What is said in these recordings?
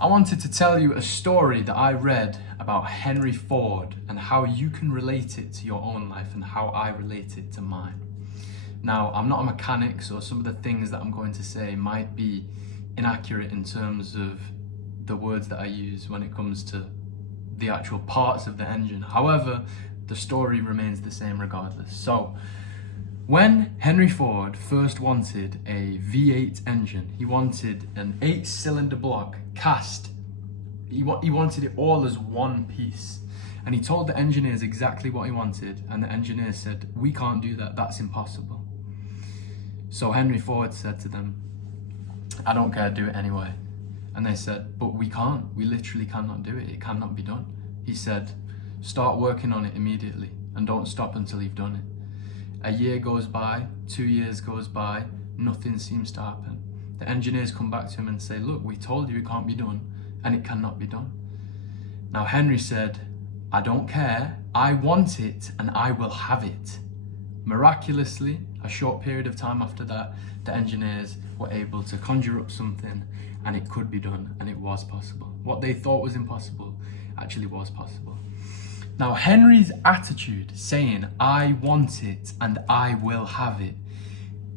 I wanted to tell you a story that I read about Henry Ford and how you can relate it to your own life and how I relate it to mine. Now, I'm not a mechanic, so some of the things that I'm going to say might be inaccurate in terms of the words that I use when it comes to the actual parts of the engine. However, the story remains the same regardless. So, when Henry Ford first wanted a V8 engine, he wanted an 8-cylinder block cast. He wanted it all as one piece. And he told the engineers exactly what he wanted, and the engineers said, "We can't do that, that's impossible." So Henry Ford said to them, "I don't care, do it anyway." And they said, "But we can't, we literally cannot do it, it cannot be done." He said, "Start working on it immediately and don't stop until you've done it." A year goes by, 2 years goes by, nothing seems to happen. The engineers come back to him and say, "Look, we told you it can't be done, and it cannot be done." Now Henry said, "I don't care, I want it and I will have it." Miraculously, a short period of time after that, the engineers were able to conjure up something and it could be done, and it was possible. What they thought was impossible actually was possible. Now, Henry's attitude, saying, "I want it and I will have it,"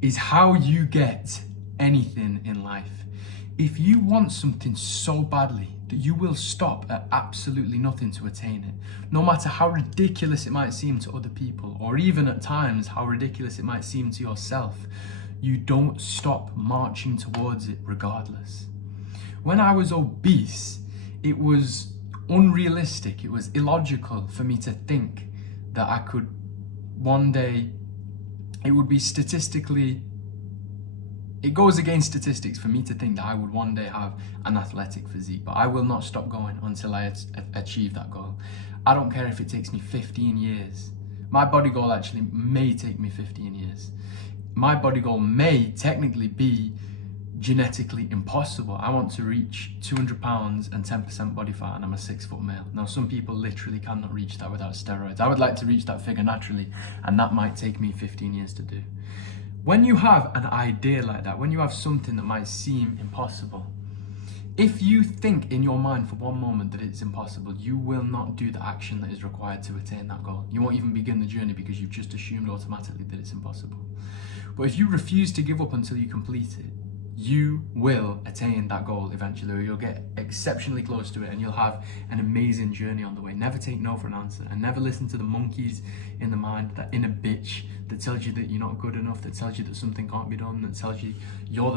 is how you get anything in life. If you want something so badly that you will stop at absolutely nothing to attain it, no matter how ridiculous it might seem to other people, or even at times how ridiculous it might seem to yourself, you don't stop marching towards it regardless. When I was obese, it was unrealistic, it was illogical for me to think that I could one day, it would be statistically, it goes against statistics for me to think that I would one day have an athletic physique, but I will not stop going until I achieve that goal. I don't care if it takes me 15 years. My body goal actually may take me 15 years. My body goal may technically be genetically impossible. I want to reach 200 pounds and 10% body fat, and I'm a 6-foot male. Now, some people literally cannot reach that without steroids. I would like to reach that figure naturally, and that might take me 15 years to do. When you have an idea like that, when you have something that might seem impossible, if you think in your mind for one moment that it's impossible, you will not do the action that is required to attain that goal. You won't even begin the journey because you've just assumed automatically that it's impossible. But if you refuse to give up until you complete it, you will attain that goal eventually, or you'll get exceptionally close to it and you'll have an amazing journey on the way. Never take no for an answer, and never listen to the monkeys in the mind, that inner bitch that tells you that you're not good enough, that tells you that something can't be done, that tells you you're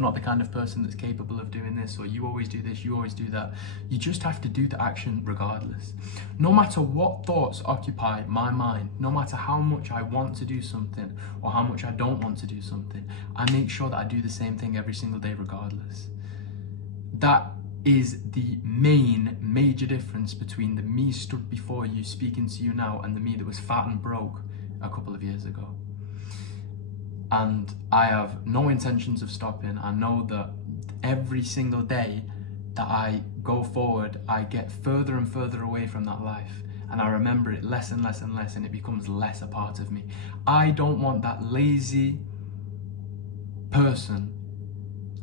not the kind of person that's capable of doing this, or you always do this, you always do that. You just have to do the action regardless. No matter what thoughts occupy my mind, no matter how much I want to do something or how much I don't want to do something, I make sure that I do the same thing every single day regardless. That is the major difference between the me stood before you speaking to you now and the me that was fat and broke a couple of years ago. And I have no intentions of stopping. I know that every single day that I go forward, I get further and further away from that life, and I remember it less and less and less, and it becomes less a part of me. I don't want that lazy person.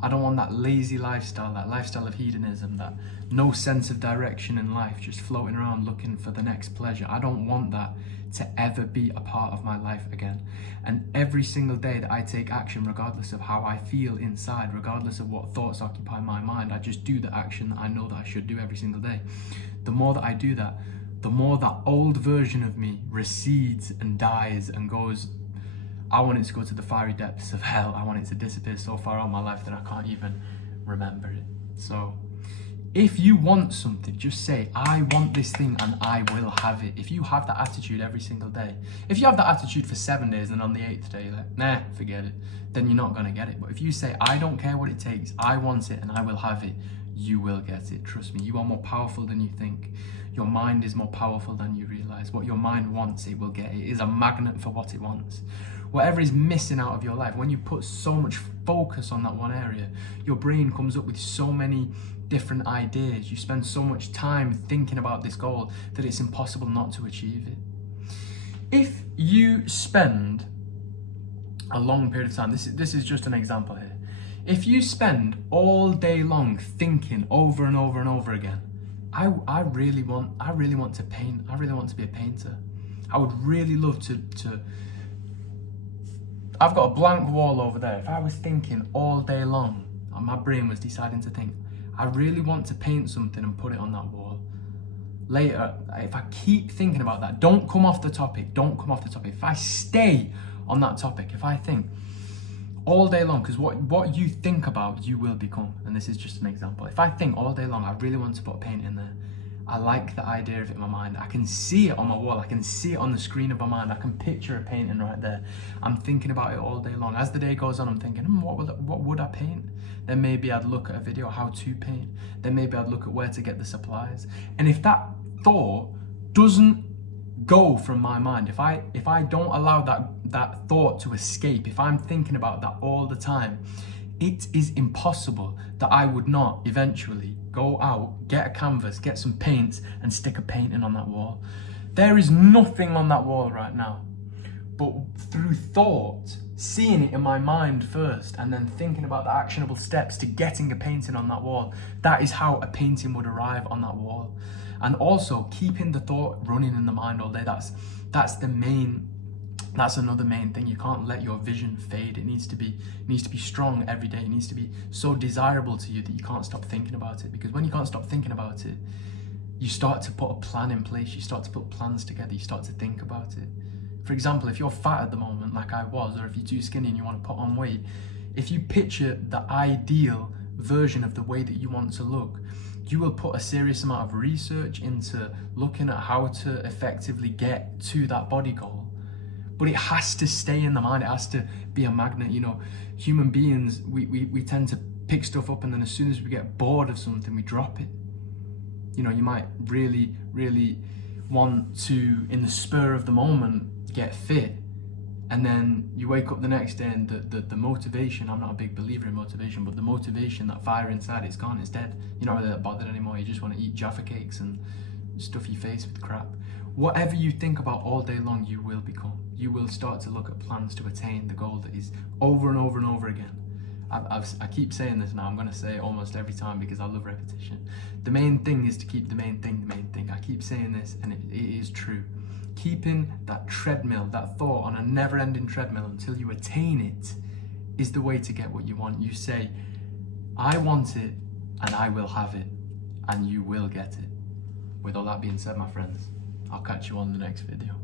I don't want that lazy lifestyle, that lifestyle of hedonism, that no sense of direction in life, just floating around looking for the next pleasure. I don't want that to ever be a part of my life again. And every single day that I take action, regardless of how I feel inside, regardless of what thoughts occupy my mind, I just do the action that I know that I should do every single day. The more that I do that, the more that old version of me recedes and dies and goes, I want it to go to the fiery depths of hell. I want it to disappear so far out of my life that I can't even remember it. So if you want something, just say, "I want this thing and I will have it." If you have that attitude every single day, if you have that attitude for 7 days and on the 8th day you're like, "Nah, forget it," then you're not going to get it. But if you say, "I don't care what it takes, I want it and I will have it," you will get it. Trust me, you are more powerful than you think. Your mind is more powerful than you realize. What your mind wants, it will get. It is a magnet for what it wants. Whatever is missing out of your life, when you put so much focus on that one area, your brain comes up with so many different ideas. You spend so much time thinking about this goal that it's impossible not to achieve it. If you spend a long period of time, this is just an example here. If you spend all day long thinking over and over and over again, I really want to paint. I really want to be a painter. I would really love to I've got a blank wall over there. If I was thinking all day long, and my brain was deciding to think, I really want to paint something and put it on that wall. Later, if I keep thinking about that, don't come off the topic. If I stay on that topic, if I think all day long, because what you think about, you will become. And this is just an example. If I think all day long, I really want to put a paint in there. I like the idea of it in my mind. I can see it on my wall. I can see it on the screen of my mind. I can picture a painting right there. I'm thinking about it all day long. As the day goes on, I'm thinking, what would I paint? Then maybe I'd look at a video how to paint. Then maybe I'd look at where to get the supplies. And if that thought doesn't go from my mind, if I don't allow that thought to escape, if I'm thinking about that all the time, it is impossible that I would not eventually go out, get a canvas, get some paints, and stick a painting on that wall. There is nothing on that wall right now. But through thought, seeing it in my mind first, and then thinking about the actionable steps to getting a painting on that wall, that is how a painting would arrive on that wall. And also keeping the thought running in the mind all day, that's another main thing. You can't let your vision fade. It needs to be strong every day. It needs to be so desirable to you that you can't stop thinking about it. Because when you can't stop thinking about it, you start to put a plan in place. You start to put plans together. You start to think about it. For example, if you're fat at the moment, like I was, or if you're too skinny and you want to put on weight, if you picture the ideal version of the way that you want to look, you will put a serious amount of research into looking at how to effectively get to that body goal. But it has to stay in the mind. It has to be a magnet. You know, human beings, we tend to pick stuff up, and then as soon as we get bored of something, we drop it. You know, you might really, really want to, in the spur of the moment, get fit, and then you wake up the next day and the motivation, I'm not a big believer in motivation, but the motivation, that fire inside, it's gone, it's dead. You're not really that bothered anymore. You just want to eat Jaffa cakes and stuff your face with crap. Whatever you think about all day long, you will become. You will start to look at plans to attain the goal that is over and over and over again. I keep saying this now, I'm going to say it almost every time because I love repetition. The main thing is to keep the main thing the main thing. I keep saying this, and it is true. Keeping that treadmill, that thought on a never-ending treadmill until you attain it is the way to get what you want. You say, I want it, and I will have it, and you will get it. With all that being said, my friends, I'll catch you on the next video.